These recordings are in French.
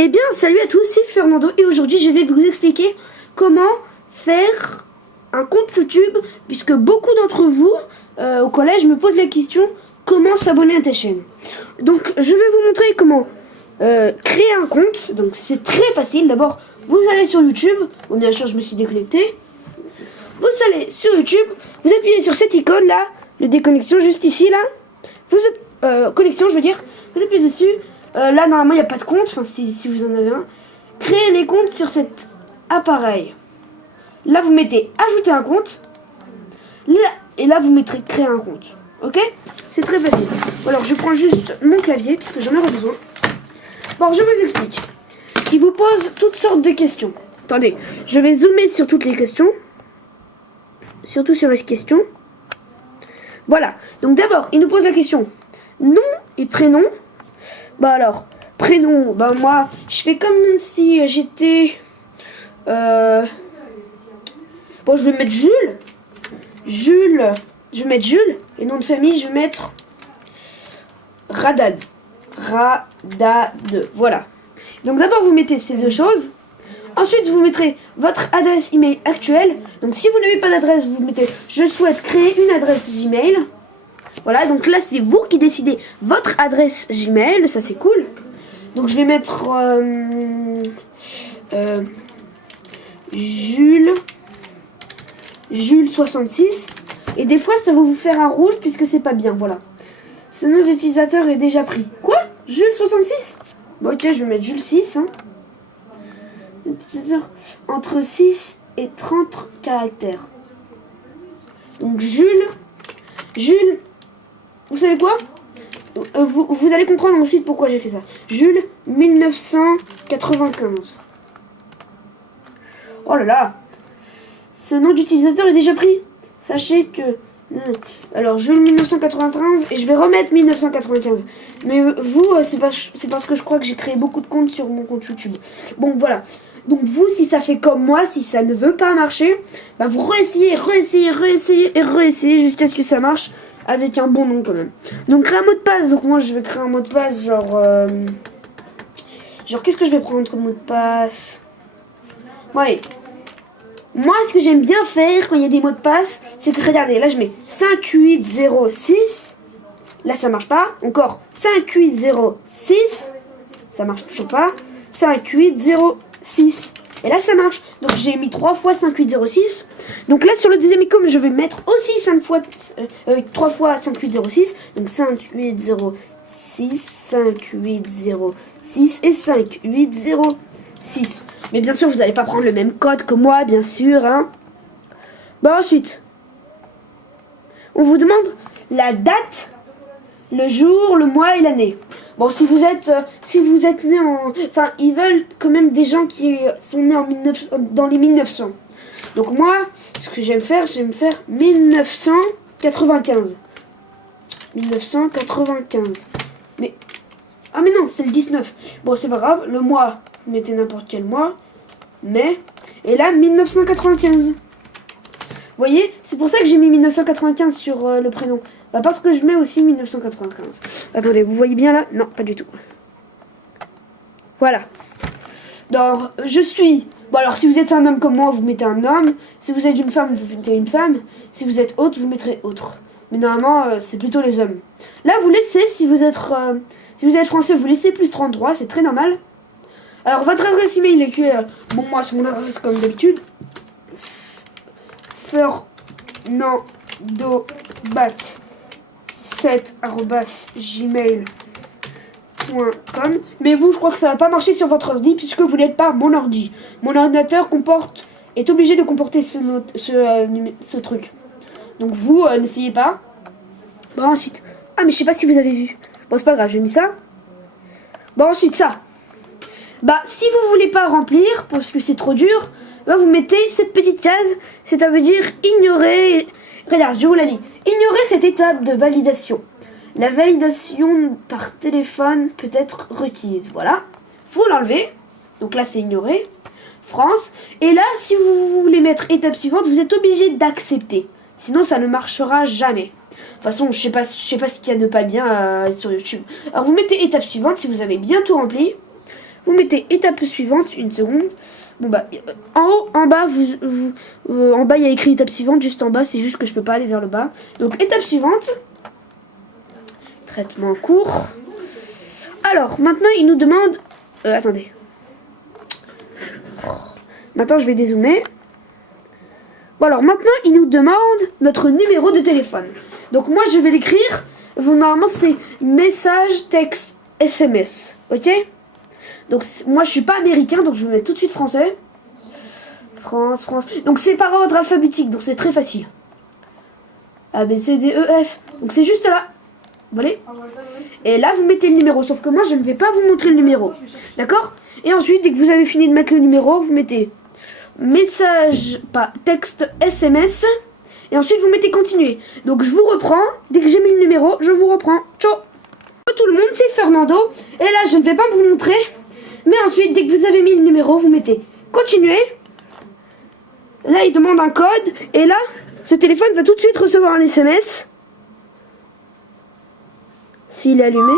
Eh bien, salut à tous, c'est Fernando et aujourd'hui je vais vous expliquer comment faire un compte YouTube puisque beaucoup d'entre vous au collège me posent la question comment s'abonner à ta chaîne. Donc je vais vous montrer comment créer un compte. Donc c'est très facile. D'abord vous allez sur YouTube. Bon, bien sûr je me suis déconnecté. Vous allez sur YouTube, vous appuyez sur cette icône là, le déconnexion juste ici là. Connexion je veux dire, vous appuyez dessus. Là normalement il n'y a pas de compte, enfin si vous en avez un. Créez les comptes sur cet appareil. Là vous mettez ajouter un compte. Là, et là vous mettrez créer un compte. Ok? C'est très facile. Alors je prends juste mon clavier parce que j'en aurai besoin. Bon, je vous explique. Il vous pose toutes sortes de questions. Attendez, je vais zoomer sur toutes les questions. Surtout sur les questions. Voilà. Donc d'abord, il nous pose la question nom et prénom. Bah alors, prénom, bah moi, je fais comme si j'étais... Bon, je vais mettre Jules. Jules, je vais mettre Jules. Et nom de famille, je vais mettre Radad. Radad, voilà. Donc d'abord, vous mettez ces deux choses. Ensuite, vous mettrez votre adresse email actuelle. Donc si vous n'avez pas d'adresse, vous mettez je souhaite créer une adresse Gmail. Voilà, donc là c'est vous qui décidez votre adresse Gmail, ça c'est cool. Donc je vais mettre Jules 66. Et des fois ça va vous faire un rouge puisque c'est pas bien, voilà. Ce nom d'utilisateur est déjà pris. Quoi? Jules 66? Bon ok, je vais mettre Jules 6. Hein. Entre 6 et 30 caractères. Donc Jules, vous savez quoi? Vous allez comprendre ensuite pourquoi j'ai fait ça. Jules 1995. Oh là là. Ce nom d'utilisateur est déjà pris. Sachez que... Alors Jules 1995 et je vais remettre 1995. Mais vous, c'est parce que je crois que j'ai créé beaucoup de comptes sur mon compte YouTube. Bon voilà. Donc vous, si ça fait comme moi, si ça ne veut pas marcher, bah vous réessayez jusqu'à ce que ça marche avec un bon nom quand même. Donc créer un mot de passe. Donc moi je vais créer un mot de passe genre qu'est-ce que je vais prendre comme mot de passe? Ouais. Moi ce que j'aime bien faire quand il y a des mots de passe, c'est que regardez, là je mets 5806. Là ça marche pas. Encore 5806. Ça marche toujours pas. 5806. Et là ça marche. Donc j'ai mis 3 fois 5806. Donc là sur le deuxième icône je vais mettre aussi 3 fois 5806. Donc 5806, 5806 et 5806. Mais bien sûr vous n'allez pas prendre le même code que moi, bien sûr. Hein. Bon ensuite, on vous demande la date, le jour, le mois et l'année. Bon, si vous êtes né en... Enfin, ils veulent quand même des gens qui sont nés dans les 1900. Donc moi, ce que j'aime faire, c'est me faire 1995. 1995. Mais... Ah mais non, c'est le 19. Bon, c'est pas grave. Le mois, mettez n'importe quel mois. Mais... Et là, 1995. Vous voyez, c'est pour ça que j'ai mis 1995 sur le prénom. Bah parce que je mets aussi 1995. Attendez, vous voyez bien là? Non, pas du tout. Voilà. Donc, je suis... Bon alors, si vous êtes un homme comme moi, vous mettez un homme. Si vous êtes une femme, vous mettez une femme. Si vous êtes autre, vous mettrez autre. Mais normalement, c'est plutôt les hommes. Là, vous laissez, si vous êtes français, vous laissez plus 33, c'est très normal. Alors, votre adresse email est que... bon, moi, c'est mon adresse comme d'habitude. fernandobat7@gmail.com. Mais vous, je crois que ça va pas marcher sur votre ordi puisque vous n'êtes pas mon ordi. Mon ordinateur est obligé de comporter ce truc. Donc vous, n'essayez pas. Bon, ensuite... Ah, mais je sais pas si vous avez vu. Bon, c'est pas grave, j'ai mis ça. Bon, ensuite, ça. Bah, si vous voulez pas remplir, parce que c'est trop dur, bah, vous mettez cette petite case, ça veut dire ignorer... Regarde, je vous la lis. Ignorer cette étape de validation. La validation par téléphone peut être requise. Voilà. Faut l'enlever. Donc là, c'est ignorer. France. Et là, si vous voulez mettre étape suivante, vous êtes obligé d'accepter. Sinon, ça ne marchera jamais. De toute façon, je sais pas ce qu'il y a de pas bien sur YouTube. Alors, vous mettez étape suivante si vous avez bien tout rempli. Vous mettez étape suivante, une seconde. Bon bah, en haut, en bas, en bas il y a écrit étape suivante, juste en bas, c'est juste que je peux pas aller vers le bas. Donc étape suivante, traitement en cours. Alors maintenant il nous demande, attendez. Maintenant je vais dézoomer. Bon alors maintenant il nous demande notre numéro de téléphone. Donc moi je vais l'écrire. Normalement c'est message, texte, SMS. Ok? Donc moi je suis pas américain, donc je vais mettre tout de suite français. France. Donc c'est par ordre alphabétique, donc c'est très facile. A, B, C, D, E, F. Donc c'est juste là. Vous voyez? Et là vous mettez le numéro, sauf que moi je ne vais pas vous montrer le numéro. D'accord? Et ensuite dès que vous avez fini de mettre le numéro, vous mettez message, pas texte, SMS. Et ensuite vous mettez continuer. Donc je vous reprends, dès que j'ai mis le numéro, je vous reprends. Ciao! Tout le monde, c'est Fernando. Et là je ne vais pas vous montrer. Mais ensuite, dès que vous avez mis le numéro, vous mettez continuer. Là, il demande un code. Et là, ce téléphone va tout de suite recevoir un SMS. S'il est allumé.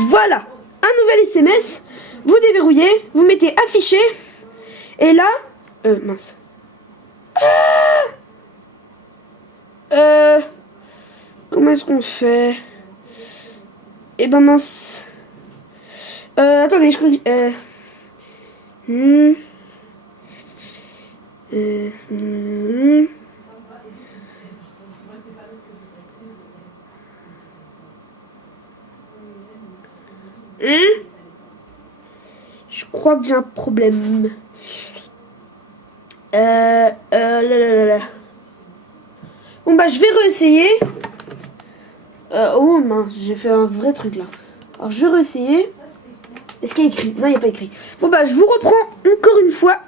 Voilà, un nouvel SMS. Vous déverrouillez, vous mettez afficher. Et là, mince. Comment est-ce qu'on fait? Eh ben mince. Attendez, je crois que... Je crois que j'ai un problème. Bon bah je vais réessayer. Oh mince, j'ai fait un vrai truc là. Alors je vais réessayer. Est-ce qu'il y a écrit? Non, il n'y a pas écrit. Bon bah je vous reprends encore une fois.